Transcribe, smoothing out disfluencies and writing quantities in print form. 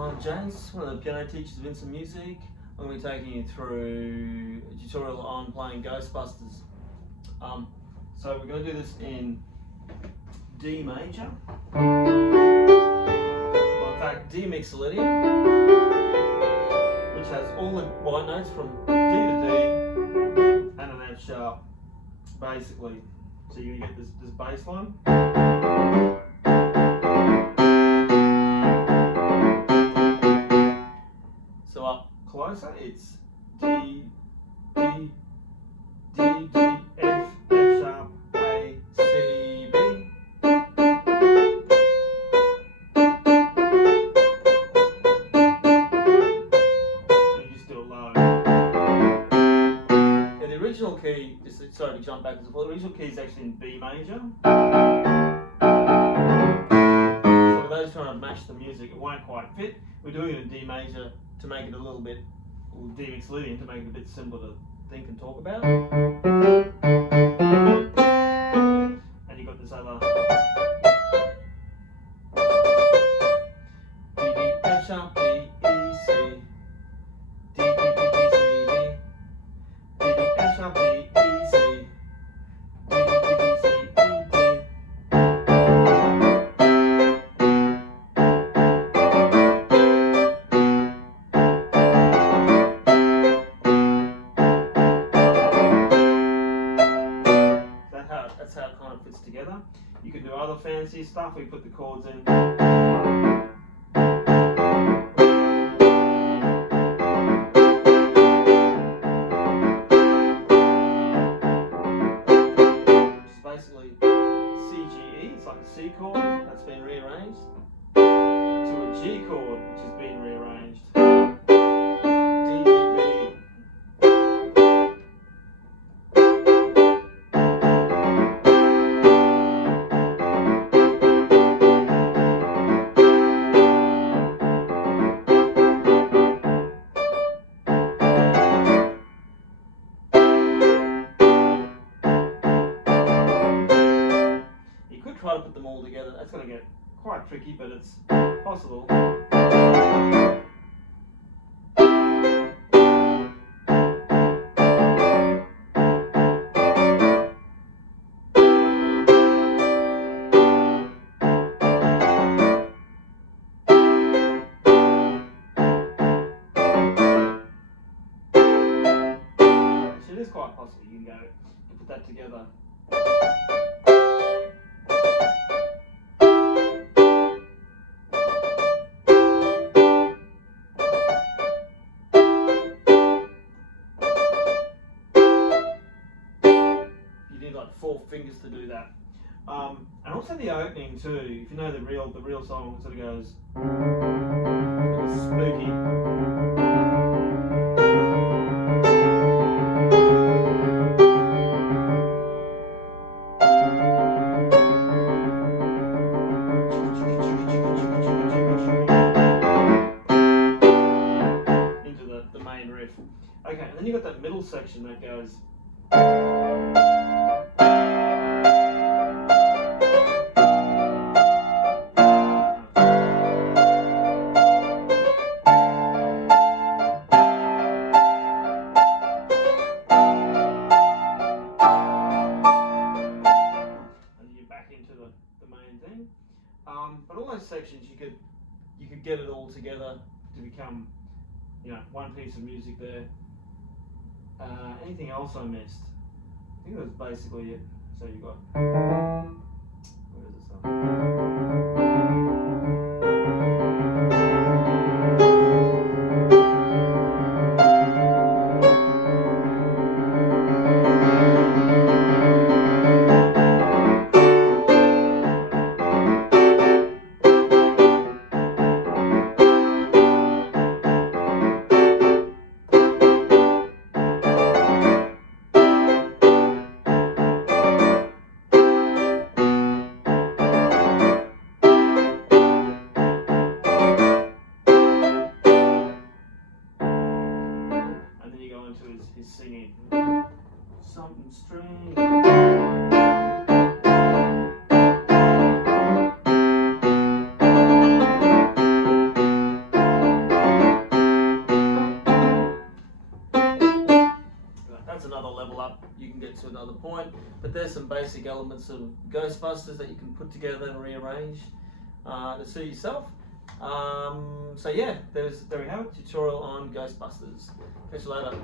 I'm Jace, one of the piano teachers of Vincent Music. I'm going to be taking you through a tutorial on playing Ghostbusters. So we're going to do this in D major. Well, in fact, D mixolydian, which has all the white notes from D to D and an F sharp, basically. So you're going to get this bass line. So up closer, it's D, D, D, D, F, F sharp, A, C, B. And you just do it low. Yeah, the original key, sorry to jump backwards, the original key is actually in B major. So for those trying to match the music, it won't quite fit. We're doing it in D major to make it a little bit, or D mixolydian to make it a bit simpler to think and talk about. And you've got this other D, D, F sharp, D, E, C, D, D, D, D, C, D, D, D, F sharp, D, E, C, D, D, D, D, C, E, D. That's how it kind of fits together. You can do other fancy stuff. We put the chords in. Which is basically C, G, E. It's like a C chord that's been rearranged to a G chord which has been rearranged. D, G, B. Try to put them all together. That's going to get quite tricky, but it's possible. So it is quite possible. You can go and put that together. Like 4 fingers to do that, and also the opening too. If you know the real song, it sort of goes spooky. Into the main riff. Okay, and then you got that middle section that goes. But all those sections you could get it all together to become, one piece of music there. Anything else I missed? I think that was basically it. So you got, where is this his singing. Something strange. that's another level up. You can get to another point, but there's some basic elements of Ghostbusters that you can put together and rearrange to suit yourself. So yeah, there we have it, tutorial on Ghostbusters. Catch you later.